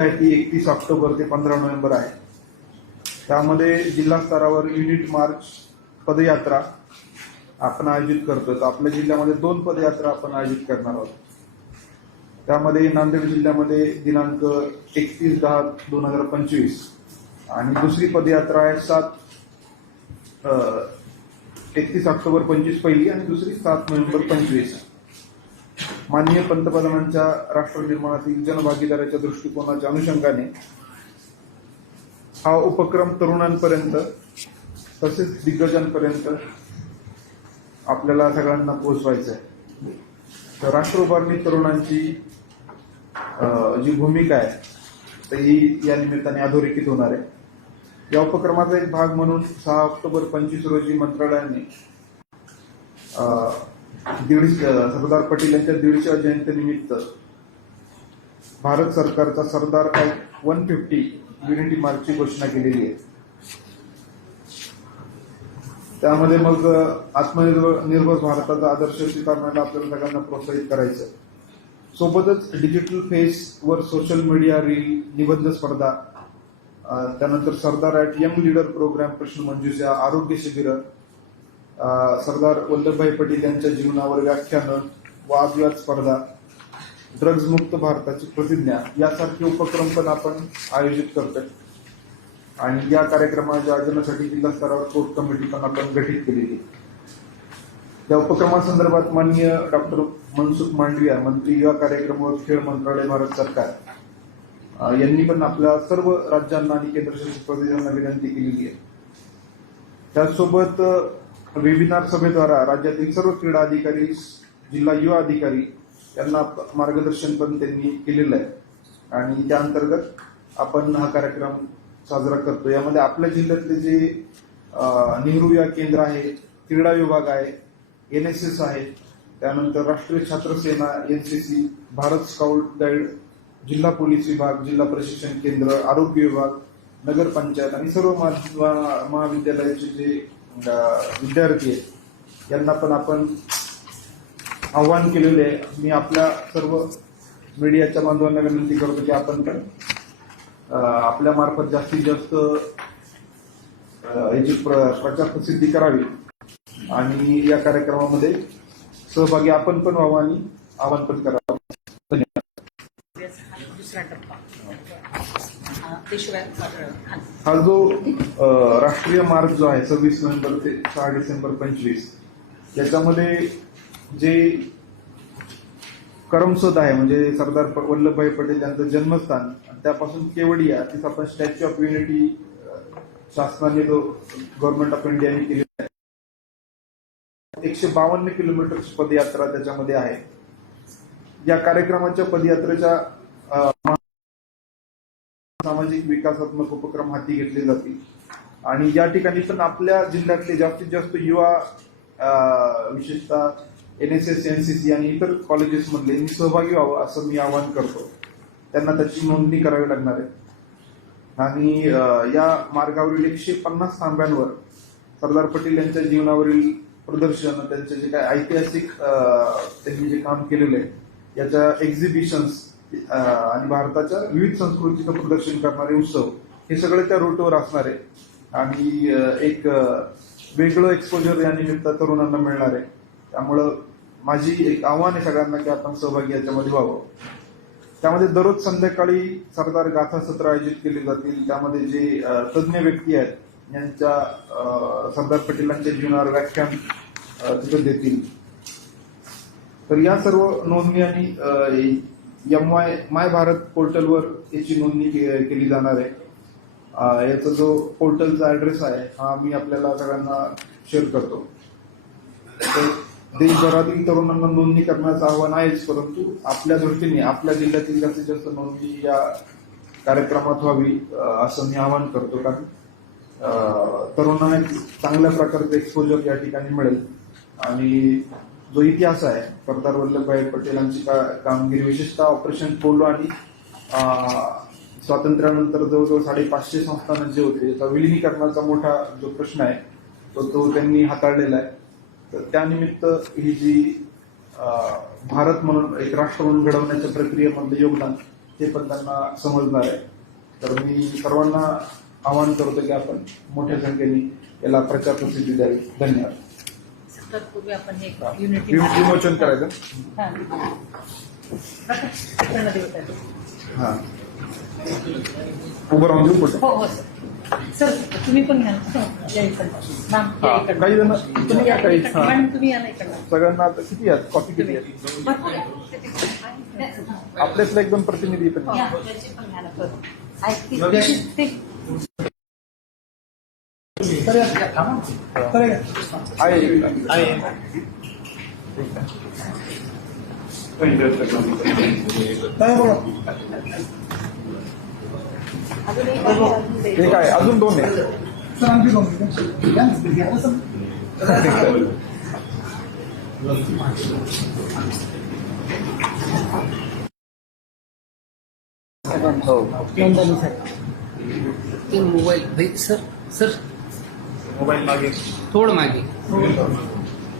ती एकतीस ऑक्टोबर ते पंधरा नोव्हेंबर आहे. त्यामध्ये जिल्हा स्तरावर युनिट मार्च पदयात्रा आपण आयोजित करतो तर आपल्या जिल्ह्यामध्ये दोन पदयात्रा आपण आयोजित करणार आहोत. त्यामध्ये नांदेड जिल्ह्यामध्ये दिनांक एकतीस दहा दोन हजार पंचवीस आणि दुसरी पदयात्रा आहे सात एकतीस ऑक्टोबर पंचवीस पहिली आणि दुसरी सात नोव्हेंबर पंचवीस. माननीय पंतप्रधानांच्या राष्ट्र निर्माणातील जनभागीदारीच्या दृष्टिकोनाच्या अनुषंगाने हा उपक्रम तरुणांपर्यंत तसेच दिग्गजांपर्यंत आपल्याला सगळ्यांना पोहोचवायचा आहे तर राष्ट्र उभारणी तरुणांची जी भूमिका आहे तर ही या निमित्ताने अधोरेखित होणार आहे. या उपक्रमाचा एक भाग म्हणून सहा ऑक्टोबर पंचवीस रोजी मंत्रालयाने दीडशे सरदार पटेल यांच्या दीडशे जयंतीनिमित्त भारत सरकारचा सरदार वन फिफ्टी युनिटी मार्चची घोषणा केलेली आहे. त्यामध्ये मग आत्मनिर्भर निर्भर भारताचा आदर्श स्वीकारण्याला आपल्याला सगळ्यांना प्रोत्साहित करायचं सोबतच डिजिटल फेस वर सोशल मीडिया रील निबंध स्पर्धा त्यानंतर Sardar at young leader programme प्रश्न मंजुषा आरोग्य शिबिर सरदार वल्लभभाई पटेल यांच्या जीवनावर व्याख्यानं वादविवाद स्पर्धा ड्रग्ज मुक्त भारताची प्रतिज्ञा यासारखे उपक्रम पण आपण आयोजित करतोय आणि या कार्यक्रमाच्या आयोजनासाठी जिल्हा स्तरावर कोर्ट कमिटी पण आपण गठीत केलेली आहे. या उपक्रमासंदर्भात माननीय डॉक्टर मनसुख मांडविया मंत्री युवा कार्यक्रम व खेळ मंत्रालय भारत सरकार यांनी पण आपल्या सर्व राज्यांना आणि केंद्रशासित प्रदेशांना विनंती केलेली आहे त्याचसोबत वेबिनार सभेद्वारा राज्यातील सर्व क्रीडा अधिकारी जिल्हा युवा अधिकारी यांना मार्गदर्शन पण त्यांनी केलेलं आहे. आणि त्या अंतर्गत आपण हा कार्यक्रम साजरा करतो. यामध्ये आपल्या जिल्ह्यातले जे नेहरू या केंद्र आहे क्रीडा विभाग आहे एन एस एस आहे त्यानंतर राष्ट्रीय छात्र सेना सी भारत स्काउट गाईड जिल्हा पोलीस विभाग जिल्हा प्रशिक्षण केंद्र आरोग्य विभाग नगरपंचायत आणि सर्व महा- महाविद्यालयाचे जे विद्यार्थी आहेत. यांना पण आपण आव्हान केलेले आहे. मी आपल्या सर्व मीडियाच्या बांधवांना विनंती करतो की आपण पण आपल्या मार्फत जास्तीत जास्त याची प्र- प्रचार प्रसिद्धी करावी. आणि या कार्यक्रमामध्ये सहभागी आपण पण व्हावं आणि आवाहन पण करावं धन्यवाद दुसरा टप्पा हा, हा. जो राष्ट्रीय मार्ग जो आहे सव्वीस नोव्हेंबर ते सहा डिसेंबर पंचवीस याच्यामध्ये जे करमसद आहे म्हणजे सरदार वल्लभभाई पटेल यांचं जन्मस्थान आणि त्यापासून केवडिया तिथं आपण स्टॅच्यू ऑफ युनिटी शासनाने जो गव्हर्नमेंट ऑफ इंडियाने केली आहे एकशे बावन्न किलोमीटरची पदयात्रा त्याच्यामध्ये आहे या कार्यक्रमाच्या पदयात्रेच्या सामाजिक विकासात्मक उपक्रम हाती घेतले जातील. आणि या ठिकाणी पण आपल्या जिल्ह्यातले जास्तीत जास्त युवा विशेषतः N S S N C C आणि इतर कॉलेजेसमधले मी सहभागी व्हावं असं मी आवाहन करतो. त्यांना त्याची नोंदणी करावी लागणार आहे. आणि या मार्गावरील एकशे पन्नास थांब्यांवर सरदार पटेल यांच्या जीवनावरील प्रदर्शन त्यांचे जे काय ऐतिहासिक त्यांनी जे काम केलेलं आहे याच्या एक्झिबिशन्स आणि भारताच्या विविध संस्कृतीचं प्रदर्शन करणारे उत्सव हे सगळे त्या रूटवर असणार आहे. आणि एक वेगळं एक्सपोजर या निमित्त तरुणांना मिळणार आहे. त्यामुळं माझी एक आव्हान आहे सगळ्यांना की आपण सहभागी याच्यामध्ये व्हावं. त्यामध्ये दररोज संध्याकाळी सरदार गाथा सत्र आयोजित केले जातील. त्यामध्ये जे तज्ज्ञ व्यक्ती आहेत यांच्या सरदार पटेलांच्या जीवनावर व्याख्यान अं, तिथं देतील. तर या सर्व नोंदणी आणि एम वाय माय भारत पोर्टलवर याची नोंदणी के- केली जाणार आहे. याचा जो पोर्टलचा ॲड्रेस आहे हा मी आपल्याला सगळ्यांना शेअर करतो. तर देशभरातील तरुणांना नोंदणी करण्याचं आव्हान आहेच परंतु आपल्या दृष्टीने आपल्या जिल्ह्यातील जास्तीत जास्त नोंदणी या कार्यक्रमात व्हावी असं मी आवाहन करतो. कारण तरुणांना एक चांगल्या प्रकारचं एक्सपोजर या ठिकाणी मिळेल. आणि जो इतिहास आहे सरदार वल्लभभाई पटेलांची का कामगिरी विशेषतः ऑपरेशन पोलो आणि स्वातंत्र्यानंतर जवळजवळ साडेपाचशे संस्थानं जे होते त्याचा विलिनीकरणाचा मोठा जो प्रश्न आहे तो तो त्यांनी हाताळलेला आहे. तर त्यानिमित्त ही जी भारत म्हणून एक राष्ट्र म्हणून घडवण्याच्या प्रक्रियेमधलं योगदान ते पण त्यांना समजणार आहे. तर मी सर्वांना आवाहन करतो की आपण मोठ्या संख्येने याला प्रचार प्रसिद्धी द्यावी. धन्यवाद. तत्पूर्वी आपण हे. युनिटी विम- विमोचन करायचं हा. हा उभं राहून देऊ पुढे हो हो सर सर तुम्ही पण घ्या ना. या इकडनं. मॅम, या हा, इकडनं. काही जण तुम्ही या. हा. मॅडम, तुम्ही या ना इकडनं. सगळ्यांना आता किती आहेत कॉपी किती आहेत भरपूर आहे. आपल्यातलं एकदम प्रतिनिधी पण या, याची पण घ्या ना, करून. आहे, ती- ती- आहे अजून एक आहे, अजून दोन आहे हो ते मोबाईल सर सर मोबाईल मागे. थोडं मागे.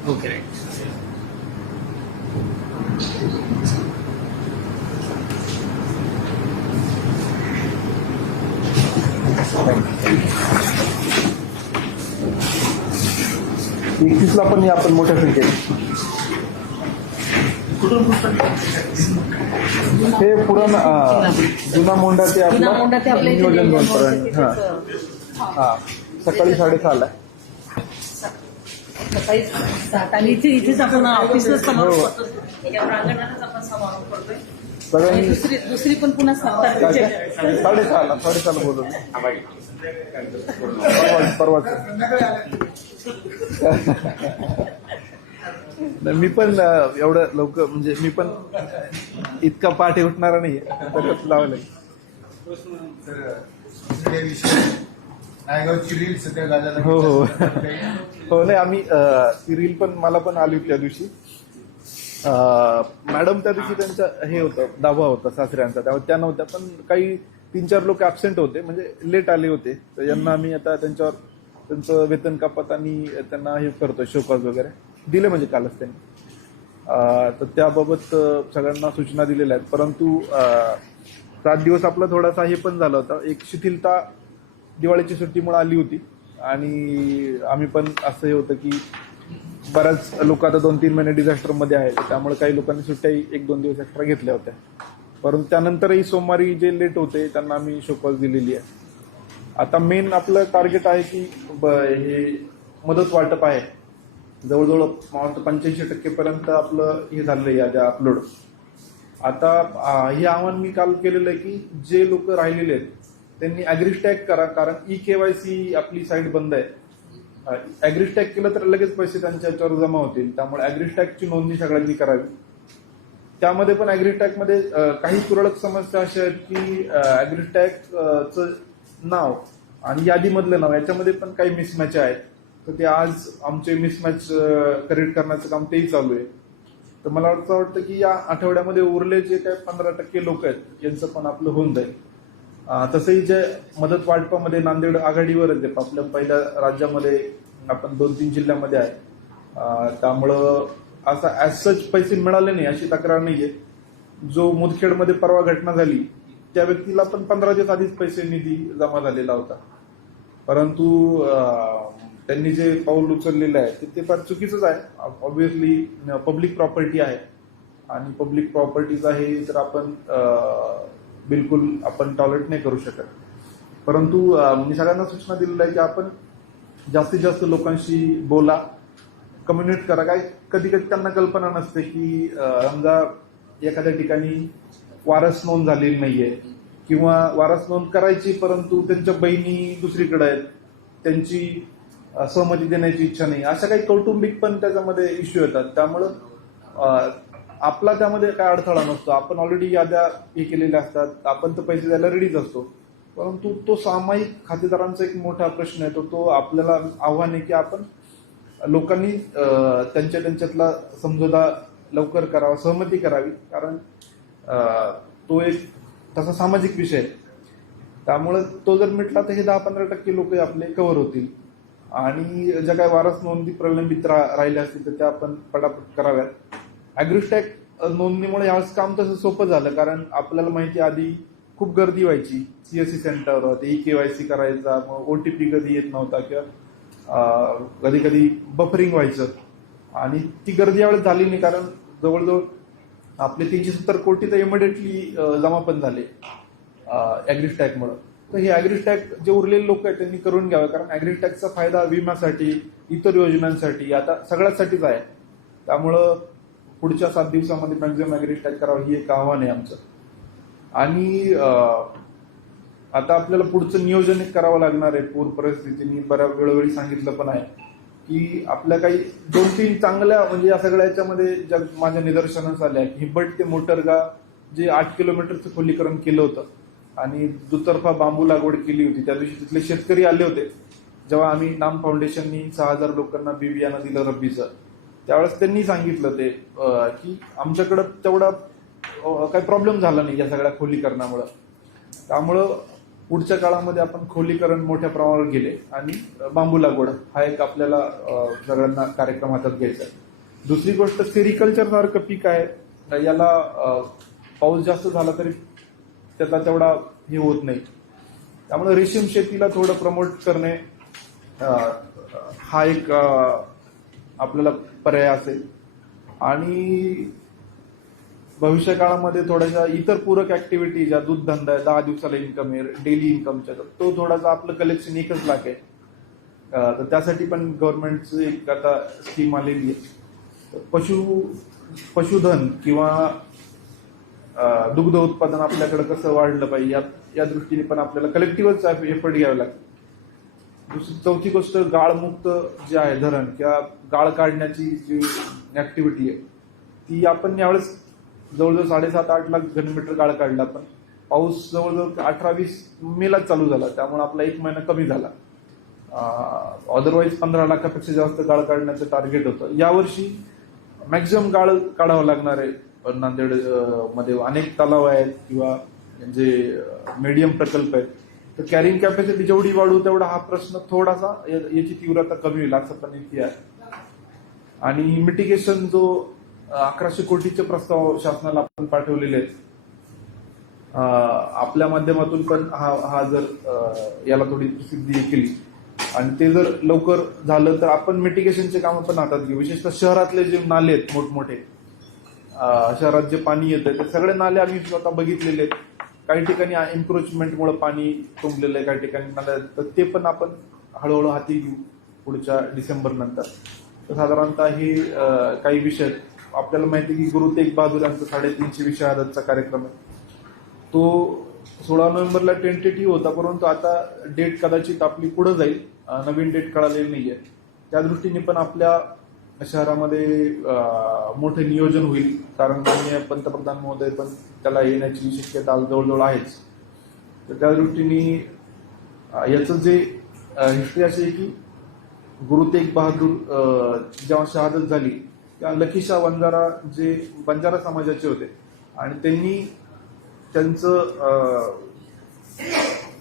ओके राईट एकतीसला पण या आपण मोठ्या संख्येने हे पुरण जुना मोंडा ते जुना ते आपलं नियोजन नियोजन भवनपर्यंत हा. हा. सकाळी साडेसहाला. सकाळी सात आणि इथे इथेच आपण ऑफिसलाच समारोप हो. करतो या प्रांगणातच आपण समारोप करतोय. आणि सगळ्यांनी दुसरी दुसरी पण पुन्हा सात काय? साडेसहाला साडेसहाला बोलवलं परवा परवाच नाही, मी पण एवढं लवकर म्हणजे मी पण इतका पाठी उठणारा नाही लावलंय. नायगावची रील सध्या गाजाला हो हो. हो नाही आम्ही अं, ती रील पण मला पण आली होती त्या दिवशी. अं, मॅडम त्या दिवशी त्यांचा हे होतं दावा होता सासऱ्यांचा. त्यामुळे त्या नव्हत्या पण काही तीन चार लोक ऍबसेंट होते म्हणजे लेट आले होते. तर यांना आम्ही आता त्यांच्यावर त्यांचं वेतन कपात आणि त्यांना हे करतोय शोकॉज वगैरे. दिले म्हणजे कालच त्यांनी. अं, तर त्याबाबत अं, सगळ्यांना सूचना दिलेल्या आहेत. परंतु अं, सात दिवस आपला थोडासा हे पण झाला होता. एक शिथिलता दिवाळीची सुट्टीमुळे आली होती. आणि आम्ही पण असं हे होतं की बऱ्याच लोक आता दोन तीन महिने डिझास्टरमध्ये आहेत. त्यामुळे काही लोकांनी सुट्ट्याही एक दोन दिवस एक्स्ट्रा घेतल्या होत्या. परंतु त्यानंतरही सोमवारी जे लेट होते त्यांना आम्ही शोकॉज दिलेली आहे. आता मेन आपलं टार्गेट आहे की ब- हे मदत वाटप आहे. जवळजवळ मला पंच्याऐंशी टक्केपर्यंत आपलं हे झालं आहे याद्या अपलोड आता हे आव्हान मी काल केलेलं आहे की जे लोक राहिलेले आहेत त्यांनी अॅग्रिस्टॅग करा कारण ई केवायसी आपली साईट बंद आहे. अॅग्रिस्टॅग केलं तर लगेच पैसे त्यांच्या याच्यावर जमा होतील. त्यामुळे अॅग्रिस्टॅगची नोंदणी सगळ्यांनी करावी. त्यामध्ये पण ॲग्रिस्टॅगमध्ये काही तुरळक समस्या अशा आहेत की ॲग्रिस्टॅगचं नाव आणि यादीमधलं नाव याच्यामध्ये पण काही मिसमॅच आहेत. तर ते आज आमचे मिसमॅच करेक्ट करण्याचं काम तेही चालू आहे. तर मला असं वाटतं की या आठवड्यामध्ये उरले जे काही पंधरा टक्के लोक आहेत यांचं पण आपलं होऊन जाईल. तसंही जे मदत वाटपामध्ये नांदेड आघाडीवरच आहे. आपल्या पहिल्या राज्यामध्ये आपण दोन तीन जिल्ह्यामध्ये आहे. त्यामुळं असं ॲज सच पैसे मिळाले नाही अशी तक्रार नाहीये. जो मुदखेडमध्ये परवा घटना झाली त्या व्यक्तीला पण पंधरा दिवस आधीच पैसे निधी जमा झालेला होता. परंतु त्यांनी जे पाऊल उचललेलं आहे ते- ते फार चुकीचंच आहे. ऑब्विसली पब्लिक प्रॉपर्टी आहे. आणि पब्लिक प्रॉपर्टीज आहे तर आपण बिलकुल आपण टॉलरेट नाही करू शकत. परंतु मी सगळ्यांना सूचना दिलेली आहे की आपण जास्तीत जास्त लोकांशी बोला कम्युनिकेट करा. काय कधी कधी त्यांना कल्पना नसते की समजा एखाद्या ठिकाणी वारस नोंद झालेली नाहीये किंवा वारस नोंद करायची परंतु त्यांच्या बहिणी दुसरीकडे आहेत त्यांची सहमती देण्याची इच्छा नाही अशा काही कौटुंबिक पण त्याच्यामध्ये इश्यू येतात. त्यामुळं आपला त्यामध्ये काय अडथळा नसतो. आपण ऑलरेडी याद्या हे केलेल्या असतात. आपण तर पैसे द्यायला रेडीच असतो. परंतु तो सामायिक खातेदारांचा एक मोठा प्रश्न आहे. तो तो आपल्याला आव्हान आहे की आपण लोकांनी त्यांच्या त्यांच्यातला समजोता लवकर करावा सहमती करावी. कारण तो एक तसा सामाजिक विषय आहे. त्यामुळे तो जर मिटला तर हे दहा पंधरा टक्के लोक आपले कव्हर होतील. आणि ज्या काही वारस नोंदी प्रलंबित रा- राहिल्या असतील तर त्या आपण पटापट कराव्यात. अॅग्रिस्टॅग नोंदणीमुळे यावेळेस काम तसं सोपं झालं कारण आपल्याला माहिती आधी खूप गर्दी व्हायची. सीएससी सेंटरवर ते ई सी करायचा मग ओटीपी कधी येत नव्हता किंवा कधी कधी बफरिंग व्हायचं. आणि ती गर्दी यावेळेस झाली नाही कारण जवळजवळ आपले तीनशे सत्तर कोटी तर इमिडिएटली जमा पण झाले ॲग्रिस्टॅकमुळं तर हे ॲग्रिस्टॅक जे उरलेले लोक आहेत त्यांनी करून घ्यावं कारण ॲग्रिस्टॅकचा फायदा विम्यासाठी इतर योजनांसाठी आता सगळ्यासाठीच आहे. त्यामुळं पुढच्या सात दिवसामध्ये मॅक्झिमम ॲग्रिस्टॅक करावं ही एक आव्हान आहे आमचं. आणि आता आपल्याला पुढचं नियोजन एक करावं लागणार आहे. पूर परिस्थितीने बऱ्याच वेळोवेळी सांगितलं पण आहे की आपल्या काही दोन तीन चांगल्या म्हणजे या सगळ्या याच्यामध्ये ज्या माझ्या निदर्शनास आल्या की हिबट ते मोटरगा जे आठ किलोमीटरचं खोलीकरण केलं होतं आणि दुतर्फा बांबू लागवड केली होती. त्या दिवशी तिथले शेतकरी आले होते. जेव्हा आम्ही नाम फाउंडेशननी सहा हजार लोकांना बी बियाणं दिलं रब्बीचं. त्यावेळेस त्यांनी सांगितलं ते की आमच्याकडं तेवढा काही प्रॉब्लेम झाला नाही या सगळ्या खोलीकरणामुळं. त्यामुळं पुढच्या काळामध्ये आपण खोलीकरण मोठ्या प्रमाणावर गेले आणि बांबू लागवड हा एक आपल्याला सगळ्यांना कार्यक्रम हातात घ्यायचा आहे. दुसरी गोष्ट सेरिकल्चर सारखं पीक आहे याला पाऊस जास्त झाला तरी त्याचा तेवढा हे होत नाही. त्यामुळे रेशीम शेतीला थोडं प्रमोट करणे हा एक आपल्याला पर्याय असेल. आणि भविष्य काळामध्ये थोड्याशा इतर पूरक ऍक्टिव्हिटी ज्या दूध धंदा आहे दहा दिवसाला इन्कम आहे डेली इन्कमच्या तर तो थोडासा आपलं कलेक्शन एकच लाख आहे. तर त्यासाठी पण गव्हर्नमेंटची एक आता स्कीम आलेली आहे. तर पशु पशुधन किंवा दुग्ध उत्पादन आपल्याकडे कसं वाढलं पाहिजे या या दृष्टीने पण आपल्याला कलेक्टिव्हच एफर्ट घ्यावे लागतात दुसरी चौथी गोष्ट गाळमुक्त जे आहे धरण किंवा गाळ काढण्याची जी ऍक्टिव्हिटी आहे ती आपण यावेळेस जवळजवळ साडेसात आठ लाख घनमीटर गाळ काढला पण पाऊस जवळजवळ अठरा वीस मेला चालू झाला. त्यामुळे आपला एक महिना कमी झाला. अदरवाईज पंधरा लाखापेक्षा जास्त गाळ काढण्याचं टार्गेट होतं. यावर्षी मॅक्झिमम गाळ काढावं लागणार आहे. नांदेडमध्ये अनेक तलाव आहेत किंवा जे मीडियम प्रकल्प आहेत तर कॅरिंग कॅपॅसिटी जेवढी वाढू तेवढा हा प्रश्न थोडासा या- याची तीव्रता कमी होईल असं पण इथे आहे. आणि मिटिगेशन जो अकराशे कोटीचे प्रस्ताव शासनाला आपण पाठवलेले आहेत. आपल्या माध्यमातून पण हा हा जर याला थोडी प्रसिद्धी केली आणि ते जर लवकर झालं तर आपण मिटिगेशनचे कामं पण हातात घेऊ. विशेषतः शहरातले जे नाले आहेत मोठमोठे शहरात जे पाणी येतं ते सगळे नाले आम्ही स्वतः बघितलेले आहेत. काही ठिकाणी एन्क्रोचमेंटमुळे पाणी तुंबलेलं आहे काही ठिकाणी नाले तर ते पण आपण हळूहळू हाती घेऊ पुढच्या डिसेंबर नंतर. तर साधारणतः हे काही विषय आपल्याला माहिती आहे की गुरु तेग बहादूर यांचा साडेतीनशे विषय आदतचा कार्यक्रम आहे. तो सोळा नोव्हेंबरला टेंटेटिव्ह होता परंतु आता डेट कदाचित आपली पुढे जाईल. नवीन डेट कळालेली आहे त्या दृष्टीने पण आपल्या शहरामध्ये मोठे नियोजन होईल. कारण माननीय पंतप्रधान महोदय पण त्याला येण्याची शक्यता जवळजवळ आहेच. तर त्या दृष्टीने याचं जे हिस्ट्री अशी आहे की गुरु तेग बहादूर जेव्हा शहादत झाली तेव्हा लखीशा वंजारा जे बंजारा समाजाचे होते. आणि त्यांनी त्यांचं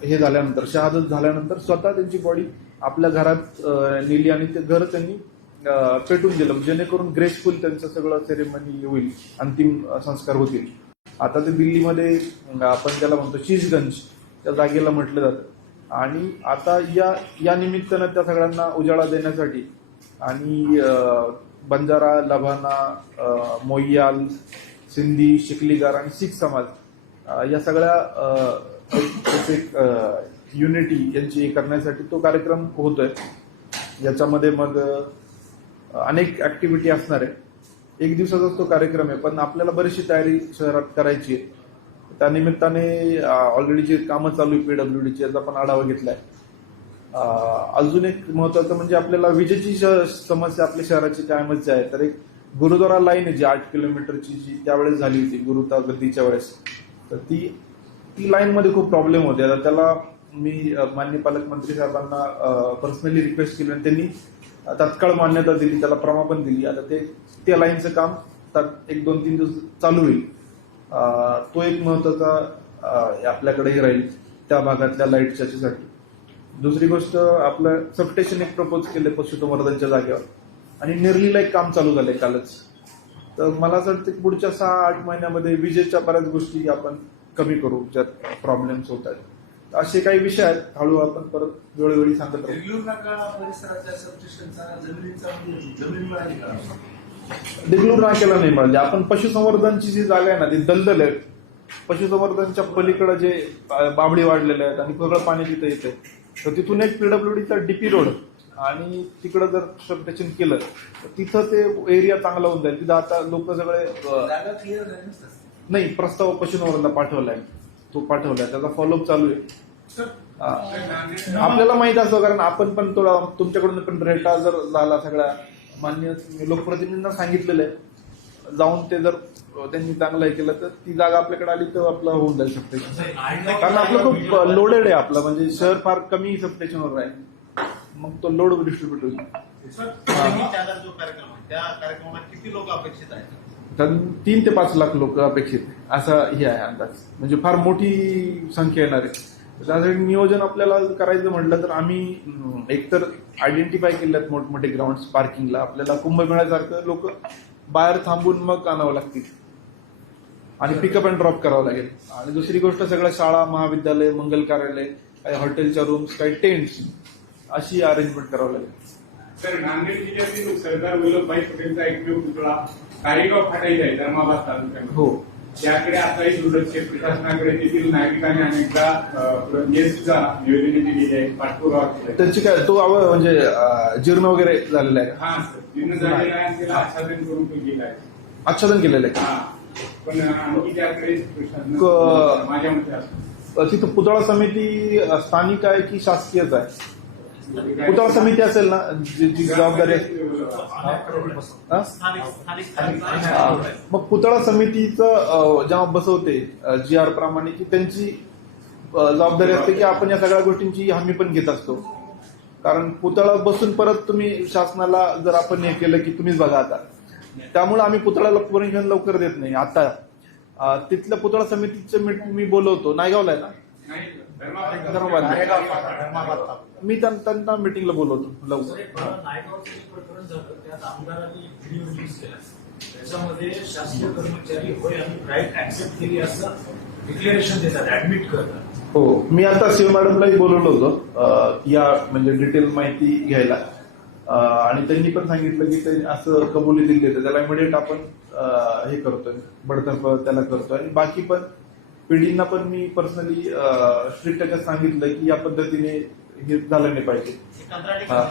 हे झाल्यानंतर शहादत झाल्यानंतर स्वतः त्यांची बॉडी आपल्या घरात नेली आणि ते घर त्यांनी पेटून दिलं. म्हणजे जेणेकरून ग्रेसफुल त्यांचं सगळं सेरेमनी होईल. अंतिम संस्कार होतील. आता ते दिल्लीमध्ये आपण ज्याला म्हणतो चीजगंज त्या जागेला म्हटलं जातं. आणि आता या या निमित्तानं त्या सगळ्यांना उजाळा देण्यासाठी आणि बंजारा लभाना अं, मोय्याल सिंधी शिकलीगार आणि शीख समाज या सगळ्या युनिटी यांची करण्यासाठी तो कार्यक्रम होतोय. याच्यामध्ये मग अनेक ऍक्टिव्हिटी असणार आहे. एक दिवसाचाच तो कार्यक्रम आहे पण आपल्याला बरीचशी तयारी शहरात करायची आहे. त्या निमित्ताने ऑलरेडी जे कामं चालू आहे पीडब्ल्यूडीची याचा पण आढावा घेतलाय. आहे अजून एक महत्वाचं म्हणजे आपल्याला विजेची समस्या आपल्या शहराची कायमच आहे. तर एक गुरुद्वारा लाईन आहे जी आठ किलोमीटरची जी त्यावेळेस झाली होती गुरुता गद्दीच्या वेळेस. तर ती ती लाईन मध्ये खूप प्रॉब्लेम होते. आता त्याला मी माननीय मान्य पालकमंत्री साहेबांना पर्सनली रिक्वेस्ट केली आणि त्यांनी तात्काळ मान्यता दिली त्याला प्रमा पण दिली. आता ते त्या लाईनचं काम एक दोन तीन दिवस चालू होईल. तो एक महत्त्वाचा आपल्याकडेही राहील त्या भागातल्या लाइट चर्चेसाठी. दुसरी गोष्ट आपलं सबस्टेशन एक प्रपोज केले पशुसंवर्धनच्या जागेवर. आणि निर्लीला एक काम चालू झालंय कालच. तर मला असं वाटतं पुढच्या सहा आठ महिन्यामध्ये विजेच्या बऱ्याच गोष्टी आपण कमी करू ज्यात प्रॉब्लेम्स होत आहेत. असे काही विषय आहेत. हळू आपण परत वेळोवेळी सांगत राहू. देगलूर नाका परिसराच्या सबस्टेशनचा जमिनीचा म्हणजे जमीन मिळाली का? देगलूर नाक्याला नाही मिळाले आपण पशुसंवर्धनची जी जागा आहे ना ती दलदल आहे. पशुसंवर्धनच्या पलीकडे जे अं, बाबळी वाढलेले आहेत आणि सगळं पाणी तिथे येते तर तिथून एक पीडब्ल्यूडीचा डीपी रोड आणि तिकडं जर सबस्टेशन केलं तर तिथं ते एरिया चांगला होऊन जाईल. तिथं आता लोक सगळे नाही प्रस्ताव पशुसंवर्धनला पाठवलाय. तो पाठवलाय. त्याचा फॉलोअप चालू आहे. हा. आपल्याला माहीत असतं कारण आपण पण थोडा तुमच्याकडून पण रेटा जर झाला सगळ्या मान्य लोकप्रतिनिधींना सांगितलेलं आहे. जाऊन ते जर त्यांनी चांगलं हे केलं तर ती जागा आपल्याकडे आली तर आपलं होऊन जाईल शकते. कारण आपलं खूप लोडेड आहे आपलं म्हणजे शहर फार कमी सबस्टेशनवर आहे. मग तो लोड डिस्ट्रीब्युट होईल. सर तुम्ही त्याचा जो कार्यक्रम आहे त्या कार्यक्रमात किती लोक अपेक्षित आहेत? तर तीन ते पाच लाख लोक अपेक्षित. असा हे आहे अंदाज. म्हणजे फार मोठी संख्या येणार आहे. त्यासाठी नियोजन आपल्याला करायचं म्हटलं तर आम्ही एकतर आयडेंटिफाय केल्यात मोठमोठे ग्राउंड पार्किंगला आपल्याला कुंभमेळ्यासारखं लोक बाहेर थांबून मग आणावं लागतील. आणि पिकअप अँड ड्रॉप करावं लागेल. आणि दुसरी गोष्ट सगळ्या शाळा महाविद्यालय मंगल कार्यालय काही हॉटेलच्या रूम्स काही टेंट्स अशी अरेंजमेंट करावं लागेल. सर नांदेड जिल्ह्यातील सरदार वल्लभभाई पटेलचा एकमेव पुतळा कारेगाव फाटाईचा आहे धर्माबाद तालुक्यामध्ये. हो. याकडे आताही दुर्लक्ष. प्रशासनाकडे देखील नागरिकांनी अनेकदा अं, येसचा निवेदने दिलेली आहे. पाठपुरावा केला. त्याची काय तो आव म्हणजे जीर्ण वगैरे झालेला आहे हा सर. जीर्ण झालेला आहे. आणि त्याला आच्छादन करून तो गेला आहे. आच्छादन केलेलं आहे हा. पण आणखी त्याकडे प्रशासन क- माझ्या मते असं तिथं पुतळा समिती स्थानिक आहे की शासकीयच आहे? पुतळा समिती असेल ना जी जी जबाबदारी आहे? हा? स्थानिक स्थानिक हा. मग पुतळा समितीचं जेव्हा बसवते जी आर प्रमाणे की त्यांची जबाबदारी असते की आपण या सगळ्या गोष्टींची हमी पण घेत असतो कारण पुतळा बसून परत तुम्ही शासनाला जर आपण हे केलं की तुम्हीच बघा आता त्यामुळे आम्ही पुतळ्याला परमिशन लवकर देत नाही आता तिथल्या पुतळा समितीचं मी मी बोलवतो नायगावला आहे ना धर्माबाद मी त्यां- त्यांना मिटिंगला बोलवतो. लवकर. त्याच्यामध्ये शासकीय कर्मचारी होय आम्ही राईट ऍक्सेप्ट केली असं डिक्लेरेशन देतात ऍडमिट करतात. हो. मी आता शिव मॅडमलाही बोलवलं होतं. या म्हणजे डिटेल माहिती घ्यायला. आणि त्यांनी पण सांगितलं की ते असं कबुली दिली तर त्याला इमिडिएट आपण हे करतोय. बडतर्फ त्याला करतोय. आणि बाकी पण पिढींना पण मी पर्सनली स्ट्रिक्ट सांगितलं की या पद्धतीने हे झालं नाही पाहिजे. कंत्राटी हा.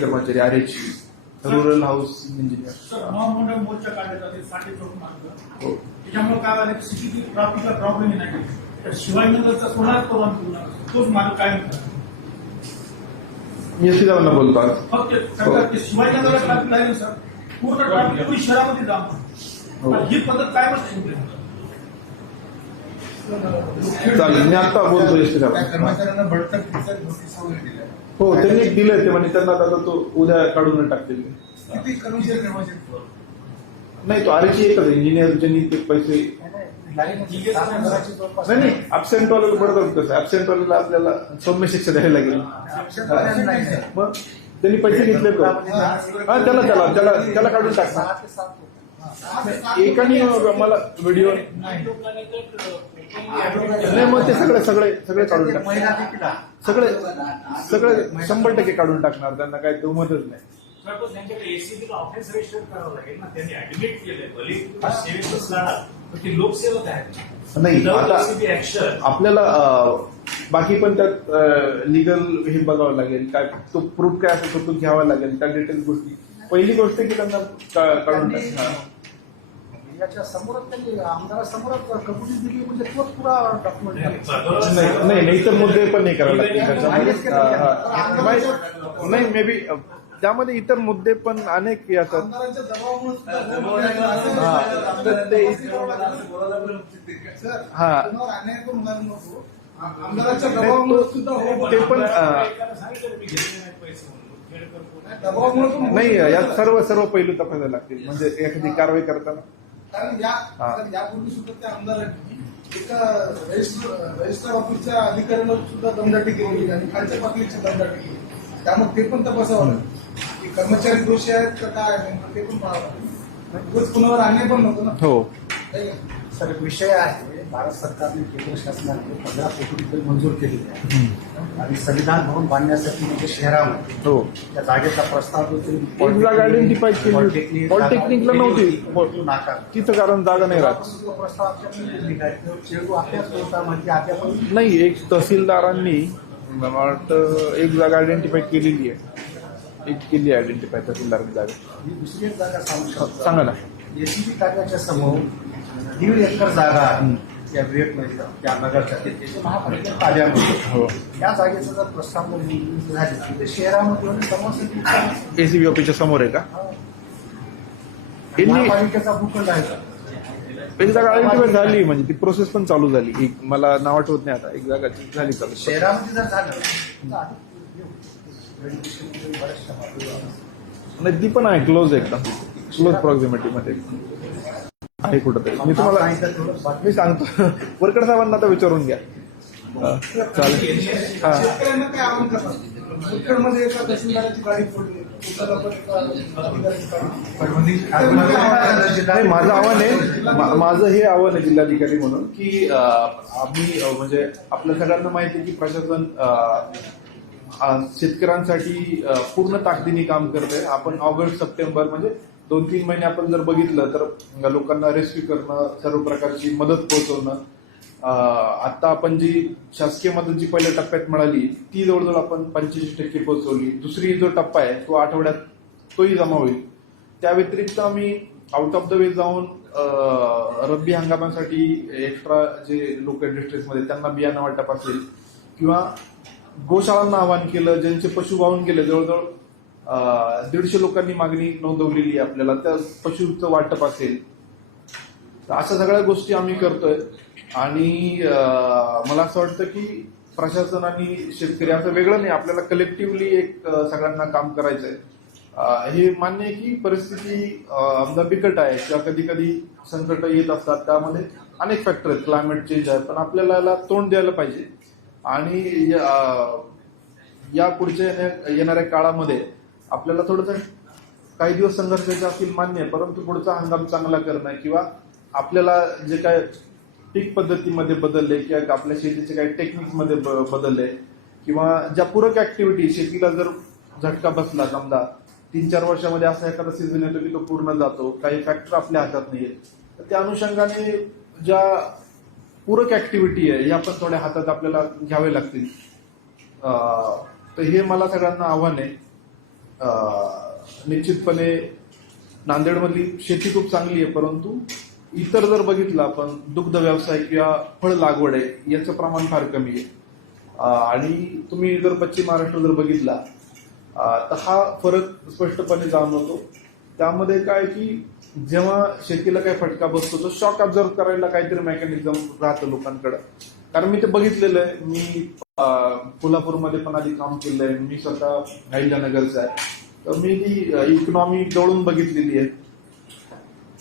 कर्मचारी R H rural house sir engineer महामंडळ मोर्चा काढले जाते साठी चौक मार्ग. हो. त्याच्यामुळे काय झालं ट्रॅफिकला प्रॉब्लेम नाही तर शिवाजीनगरचा सोडाच परवानगी देऊ नका. तोच मार्ग कायम करा. मी एस बोलतो आज. फक्त शिवाजीनगरला ट्रॅफिक आहे ना सर. पूर्ण ट्रॅफिक पुणे शहरामध्ये जाम हो. पण ही पद्धत काय ठेवली चालेल मी आता बोलतो कर्मचाऱ्यांना हो त्यांनी दिलंय ते म्हणजे त्यांना आता तो उद्या काढून टाकतील. किती कर्मचारी कर्मचारी नाही तो आरेची एकच इंजिनियर ज्यांनी ते पैसे नाही नाही अबसेंट वाल्याला बरोबर कसं अबसेंट वाल्याला आपल्याला सौम्य शिक्षा द्यायला लागेल. मग त्यांनी पैसे घेतले तो हा त्याला त्याला त्याला त्याला काढून टाकणार एकाने मला व्हिडिओ नाही मग ते सगळे सगळे सगळे काढून टाकणार सगळे सगळे शंभर टक्के काढून टाकणार त्यांना काही दुमतच नाही. सर, पण त्यांच्याकडे एसीबीला ऑफेन्स रजिस्टर करावं लागेल ना. त्यांनी ऍडमिट केलंय. भले सेवेतच जाणार पण ते लोकसेवक आहेत. नाही आता एसीबी ऍक्शन आपल्याला बाकी पण त्यात लिगल हे बघावं लागेल. काय तो प्रूफ काय असेल तो घ्यावा लागेल. त्या डिटेल गोष्टी. पहिली गोष्ट की त्यांना काढून टाक हा. याच्या समोरच त्यांनी आमदारासमोरच कबुली दिली म्हणजे तोच पुरा डॉक्युमेंट नाही नाही नाही तर मुद्दे पण नाही करावे लागतील त्याच्यामध्ये हा, हा. नाही मे बी त्यामध्ये इतर मुद्दे पण अनेक असतात आमदारांच्या दबावामुळे सुद्धा हा. तर ते- सर, हा. कुणावर अन्याय पण होणार नको आमदाराच्या नाही, दबावामुळे तो- सुद्धा हो ते पण अं, नाही? दबावामुळे पण होऊ नाही शकतं. यात सर्व सर्व पैलू तपासायला लागतील म्हणजे एखादी कारवाई करताना कारण या. कारण यापूर्वी सुद्धा त्या आमदारांनी एका रजिस्टर रजिस्टर ऑफिसच्या अधिकाऱ्याला सुद्धा दमदाटी केली आणि खालच्या पातळीची दमदाटी केली त्यामुळे ते पण तपासावं लागेल. की कर्मचारी दोषी आहेत का काय नेमकं ते पण पाहावं लागेल. कुणावर अन्याय पण नको ना. हो? सर विषय आहे. भारत सरकारने केंद्र शासनाने पंधरा कोटी रुपये मंजूर केलेले आहे आणि संविधान भवन बांधण्यासाठी म्हणजे शहरामध्ये हो. त्या जागेचा प्रस्ताव पॉलिटेक्निकला नव्हती. नाकार. तिथं कारण जागा नाही राहत. प्रस्ताव चेडू आपल्याच अद्याप नाही एक तहसीलदारांनी मला वाटतं एक जागा आयडेंटिफाय केलेली आहे. एक केली आयडेंटिफाय तहसीलदारांनी जागा. मी दुसरी एक जागा सांगू शकतो सांगा ना. एसीबी कार्याच्या समोर दीड एकर जागा आहे. त्या नगरच्या महापालिका हो. या जागेचा जर मंजूर झाले तर शहरामध्ये एसीबी ऑफिसच्या समोर आहे का? महापालिकेचा भूखंड आहे. का? एक जागा आयडेंटिफाय झाली म्हणजे ती प्रोसेस पण चालू झाली. एक मला नाव आठवत नाही आता. एक जागा झाली चालू. शहरामध्ये जर झालं नाही ती पण आहे क्लोज एकदम. क्लोज प्रॉक्झिमिटी मध्ये. आहे कुठंतरी. मी तुम्हाला मी सांगतो. वरकड साहेबांना आता विचारून घ्या. चालेल. हा. नाही माझं आव्हान आहे माझं हे आव्हान आहे जिल्हाधिकारी म्हणून की आम्ही म्हणजे आपल्या सगळ्यांना माहिती आहे की प्रशासन शेतकऱ्यांसाठी पूर्ण ताकदीने काम करत आहे आपण ऑगस्ट सप्टेंबर म्हणजे दोन तीन महिने आपण जर बघितलं तर लोकांना रेस्क्यू करणं सर्व प्रकारची मदत पोहोचवणं आता आपण जी शासकीय मदत जी पहिल्या टप्प्यात मिळाली ती जवळजवळ आपण पंचेचाळीस टक्के पोहोचवली. दुसरी जो टप्पा आहे तो आठवड्यात तोही जमा होईल. त्या व्यतिरिक्त आम्ही आउट ऑफ द वे जाऊन रब्बी हंगामासाठी एक्स्ट्रा जे लोक इंडस्ट्रीजमध्ये त्यांना बियाणं वाटप असेल किंवा गोशाळांना आवाहन केलं ज्यांचे पशु वाहून गेले जवळजवळ दीडशे लोकांनी मागणी नोंदवलेली आहे आपल्याला. त्या पशुचं वाटप असेल. तर अशा सगळ्या गोष्टी आम्ही करतोय. आणि मला असं वाटतं की प्रशासन आणि शेतकरी असं वेगळं नाही. आपल्याला कलेक्टिव्हली एक सगळ्यांना काम करायचंय. आहे हे मान्य आहे की परिस्थिती अं, आमदा बिकट आहे. किंवा कधी कधी संकट येत असतात. त्यामध्ये अनेक फॅक्टर आहेत. क्लायमेट चेंज आहे. पण आपल्याला याला तोंड द्यायला पाहिजे. आणि या पुढच्या येण्या- येणाऱ्या काळामध्ये आपल्याला थोडंसं काही दिवस संघर्षाचे असतील मान्य आहे. परंतु पुढचा हंगाम चांगला करणं किंवा आपल्याला जे काय पीक पद्धतीमध्ये बदलले किंवा आपल्या शेतीचे काही टेक्निकमध्ये बदलले किंवा ज्या पूरक ऍक्टिव्हिटी शेतीला जर झटका बसला समजा तीन चार वर्षामध्ये असा एखादा सीझन येतो की तो पूर्ण जातो काही फॅक्टर आपल्या हातात नाही तर त्या अनुषंगाने ज्या पूरक ऍक्टिव्हिटी आहे या पण थोड्या हातात आपल्याला घ्यावे लागतील. तर हे मला सगळ्यांना आव्हान आहे. निश्चितपणे नांदेडमधली शेती खूप चांगली आहे परंतु इतर जर बघितलं आपण दुग्ध व्यवसाय किंवा फळ लागवड आहे याचं प्रमाण फार कमी आहे. आणि तुम्ही जर पश्चिम महाराष्ट्र जर बघितला तर हा फरक स्पष्टपणे जाणवतो. त्यामध्ये काय की जेव्हा शेतीला काही फटका बसतो तो शॉक ऑब्झर्व करायला काहीतरी मेकॅनिझम राहतं लोकांकडं. कारण मी ते बघितलेलं आहे. मी कोल्हापूरमध्ये पण आधी काम केलंय. मी स्वतः अहिल्यानगरचा आहे. तर मी ती इकॉनॉमी जवळून बघितलेली आहे.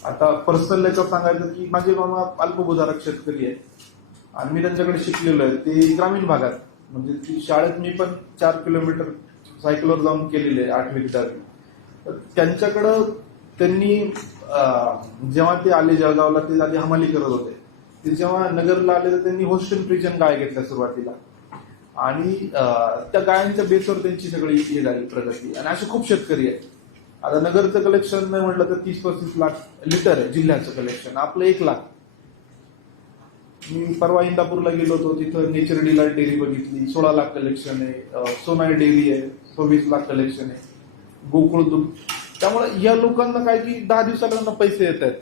आता पर्सनल याच्यावर सांगायचं की माझे मामा अल्पभूधारक शेतकरी आहे आणि मी त्यांच्याकडे शिकलेलो आहे. ते ग्रामीण भागात. म्हणजे ती शाळेत मी पण चार किलोमीटर सायकलवर जाऊन केलेले आहे आठवी दहावी. तर त्यांच्याकडं त्यांनी जेव्हा ते आले जळगावला ते आधी हमाली करत होते. ते जेव्हा नगरला आले तर त्यांनी होस्टेल प्रिजन गाय घेतल्या सुरुवातीला. आणि त्या गायांच्या बेसवर त्यांची सगळी हे झाली प्रगती. आणि असे खूप शेतकरी आहेत. आता नगरचं कलेक्शन नाही म्हटलं तर तीस पस्तीस लाख लिटर आहे जिल्ह्याचं कलेक्शन आपलं एक लाख. मी परवा इंदापूरला गेलो होतो तिथं नेचर डिलाइट डेअरी बघितली. सोळा लाख कलेक्शन आहे. सोनाई डेअरी आहे. सव्वीस लाख कलेक्शन आहे. गोकुळ दूध. त्यामुळे या लोकांना काय की दहा दिवसाला त्यांना पैसे येत आहेत.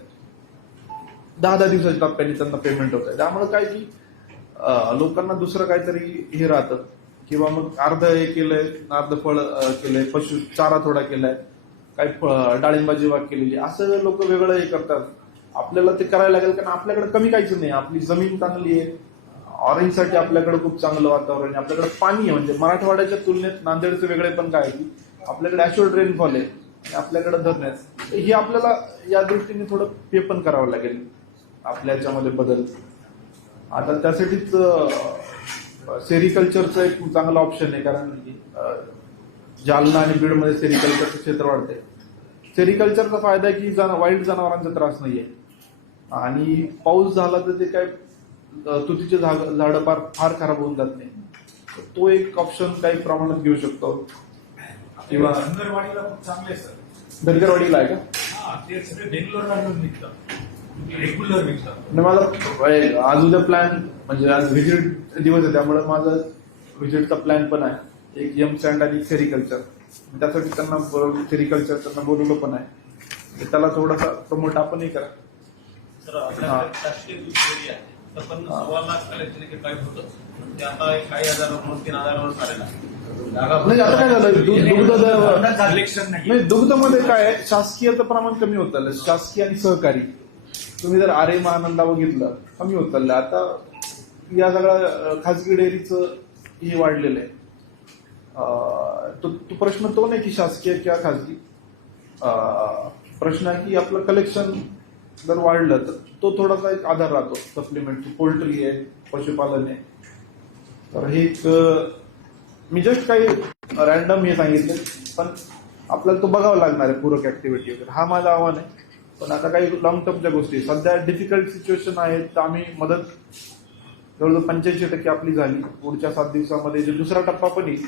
दहा दहा दिवसाच्या टप्प्याने त्यांना पेमेंट होत आहे. त्यामुळे काय की लोकांना दुसरं काहीतरी हे राहतं. किंवा मग अर्ध हे केलंय अर्ध फळ केलंय पशु चारा थोडा केलाय काही फळ- डाळिंबाची वाग केलेली असं लोक वेगळं हे करतात. आपल्याला ते करायला लागेल कारण आपल्याकडे कमी काहीच नाही. आपली जमीन चांगली आहे. ऑरेंजसाठी आपल्याकडे खूप चांगलं वातावरण आहे. आपल्याकडे पाणी आहे. म्हणजे मराठवाड्याच्या तुलनेत नांदेडचं वेगळे पण काय आहे की आपल्याकडे ऍश्युअर्ड रेनफॉल आहे. आणि आपल्याकडे धरण आहेत तर हे आपल्याला या दृष्टीने थोडं पे पण करावं लागेल. आपल्या याच्यामध्ये बदल. आता त्यासाठीच सेरिकल्चरचं एक चांगला ऑप्शन आहे कारण जालना आणि बीडमध्ये सेरिकल्चरचं क्षेत्र वाढतंय. सेरिकल्चरचा फायदा आहे की जन वाईल्ड जनावरांचा त्रास नाहीये. आणि पाऊस झाला तर ते काय तुतीचे झाड झाडं फार फार खराब होऊन जात नाही. तर तो एक ऑप्शन काही प्रमाणात घेऊ शकतो. किंवा चांगले आहे सर. दरगरवाडीला आहे का? ते सगळे बेंगलोरला निघतात. रेग्युलर ए, आज उद्या प्लॅन म्हणजे आज व्हिजिट दिवस आहे त्यामुळे माझा व्हिजिटचा प्लॅन पण आहे. एक यम स्टँड आणि सेरिकल्चर त्यासाठी त्यांना सेरिकल्चर त्यांना बोलवलं पण आहे. त्याला थोडासा प्रमोट आपणही करा. पण सव्वा लाख कलेक्शन काय होतं. ते आता काही तीन हजारावर चालेल नाही आता काय झालं? दुग्ध कलेक्शन नाही. नाही दुग्धमध्ये काय शासकीयचं प्रमाण कमी होत शासकीय आणि सहकारी. तुम्ही जर आरे महानंदा बघितलं कमी होत चाललं आता या सगळ्या खाजगी डेअरीचं हे वाढलेलं आहे. तो तो प्रश्न तो नाही की शासकीय किंवा खाजगी. प्रश्न आहे की आपलं कलेक्शन जर वाढलं तर तो थोडासा एक आधार राहतो. सप्लिमेंट पोल्ट्री आहे पशुपालन आहे. तर हे एक मी जस्ट काही रॅन्डम हे सांगितले पण आपल्याला तो बघावं लागणार आहे पूरक ऍक्टिव्हिटी वगैरे. हा माझं आव्हान आहे. पण आता काही लॉंग टर्मच्या गोष्टी सध्या डिफिकल्ट सिच्युएशन आहे तर आम्ही मदत जवळजवळ पंच्याऐंशी टक्के आपली झाली. पुढच्या सात दिवसामध्ये जे दुसरा टप्पा पण येईल.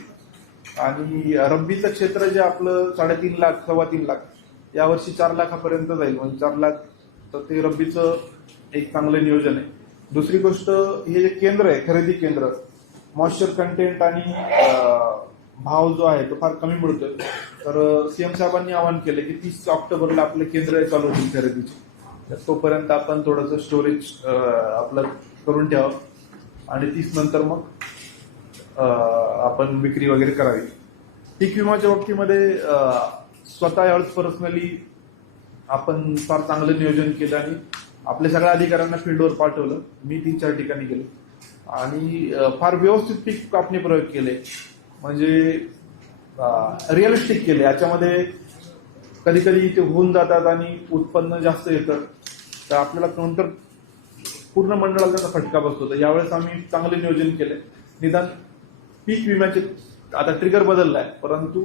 आणि रब्बीचं क्षेत्र जे आपलं साडेतीन लाख सव्वा तीन लाख यावर्षी चार लाखापर्यंत जाईल. म्हणजे चार लाख तर ते रब्बीचं एक चांगलं नियोजन आहे. दुसरी गोष्ट हे जे केंद्र आहे खरेदी केंद्र मॉइश्चर कंटेंट आणि भाव जो आहे तो फार कमी मिळतोय. तर सीएम साहेबांनी आवाहन केलं की तीस ऑक्टोबरला आपलं केंद्र चालू होतील खरेदीचे. तोपर्यंत आपण थोडंसं स्टोरेज आपलं करून ठेवावं. आणि तीस नंतर मग आपण विक्री वगैरे करावी. पीक विमाच्या बाबतीमध्ये स्वतः यावेळेस पर्सनली आपण फार चांगलं नियोजन केलं आणि आपल्या सगळ्या अधिकाऱ्यांना फील्डवर पाठवलं. मी तीन चार ठिकाणी गेलो. आणि फार व्यवस्थित पीक कापणी प्रयोग केले. म्हणजे रिअलिस्टिक केले याच्यामध्ये कधी कधी ते होऊन जातात आणि उत्पन्न जास्त येतं. तर आपल्याला नंतर पूर्ण मंडळाला त्याचा फटका बसतो. तर यावेळेस आम्ही चांगले नियोजन केले. निदान पीक विम्याचे आता ट्रिगर बदललाय. परंतु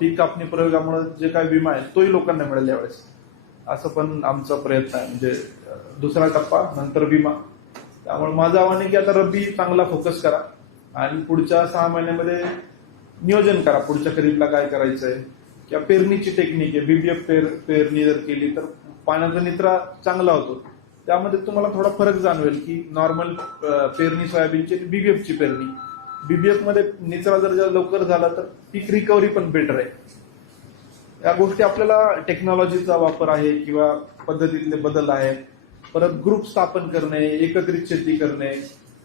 पीक कापणी प्रयोगामुळे जे काय विमा आहे तोही लोकांना मिळेल यावेळेस. असं पण आमचा प्रयत्न आहे. म्हणजे दुसरा टप्पा नंतर विमा. त्यामुळे माझं आव्हान आहे की आता रब्बी चांगला फोकस करा. आणि पुढच्या सहा महिन्यामध्ये नियोजन करा. पुढच्या खरीपला काय करायचंय? किंवा पेरणीची टेक्निक आहे. बीबीएफ पेर पेरणी जर केली तर पाण्याचा निचरा चांगला होतो. त्यामध्ये तुम्हाला थोडा फरक जाणवेल की नॉर्मल पेरणी सोयाबीनची आणि बीबीएफची पेरणी. बीबीएफमध्ये निचरा जर जर लवकर झाला तर पीक रिकव्हरी पण बेटर आहे. या गोष्टी आपल्याला टेक्नॉलॉजीचा वापर आहे किंवा पद्धतीतले बदल आहे परत ग्रुप स्थापन करणे एकत्रित शेती करणे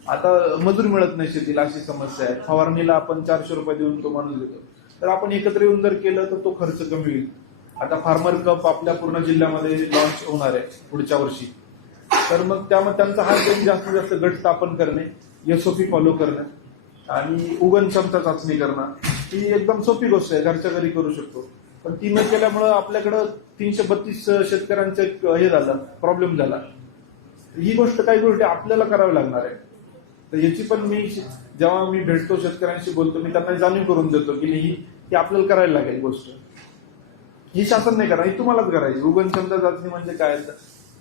आता मजूर मिळत नाही शेतीला अशी समस्या आहे. फवारणीला आपण चारशे रुपये देऊन तो माणूस देतो. तर आपण एकत्र येऊन जर केलं तर तो खर्च कमी होईल. आता फार्मर कप आपल्या पूर्ण जिल्ह्यामध्ये लॉन्च होणार आहे पुढच्या वर्षी. तर मग त्यामध्ये त्यांचा हा काही जास्तीत जास्त गट स्थापन करणे एसओपी फॉलो करणं आणि उगन क्षमता चाचणी करणं. ही एकदम सोपी गोष्ट आहे घरच्या घरी करू शकतो. पण ती न केल्यामुळं आपल्याकडं तीनशे बत्तीस शेतकऱ्यांचं हे झालं प्रॉब्लेम झाला. ही गोष्ट काही गोष्टी आपल्याला करावी लागणार आहे. तर याची पण मी जेव्हा मी भेटतो शेतकऱ्यांशी बोलतो मी त्यांना जाणीव करून देतो की ही ही आपल्याला करायला लागेल गोष्ट. ही शासन नाही करा ही तुम्हालाच करायची. उगन चाचणी म्हणजे काय?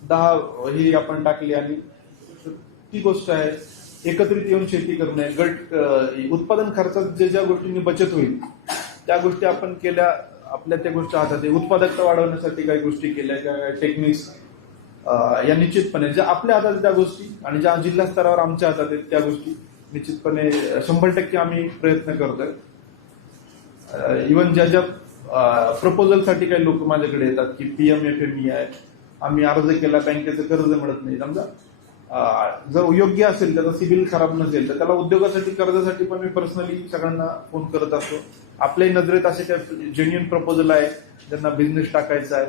दहा ही आपण टाकली आणि ती गोष्ट आहे एकत्रित येऊन शेती करणे गट उत्पादन खर्चात जे ज्या गोष्टींनी बचत होईल त्या गोष्टी आपण केल्या आपल्या त्या गोष्टी हातात उत्पादकता वाढवण्यासाठी काही गोष्टी केल्या काय टेक्निक्स या निश्चितपणे ज्या आपल्या हातात त्या गोष्टी आणि ज्या जिल्हा स्तरावर आमच्या हातात आहेत त्या गोष्टी निश्चितपणे शंभर टक्के आम्ही प्रयत्न करतोय. इवन ज्या ज्या प्रपोजलसाठी काही लोक माझ्याकडे येतात की पीएम एफ एम आहे. आम्ही अर्ज केला बँकेचं कर्ज मिळत नाही. समजा जर योग्य असेल त्याचा सिबिल खराब नसेल तर त्याला उद्योगासाठी कर्जासाठी पण मी पर्सनली सगळ्यांना फोन करत असतो. आपल्याही नजरेत असे काही जेन्युन प्रपोजल आहे ज्यांना बिझनेस टाकायचा आहे.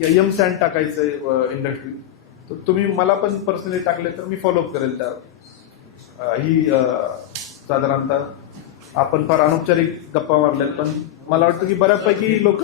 एम सँड टाकायचं इंडस्ट्री तर तुम्ही मला पण पर्सनली टाकले तर मी फॉलोअप करेल त्या ही साधारणतः. आपण फार अनौपचारिक गप्पा मारल्यात पण मला वाटतं की बऱ्यापैकी लोक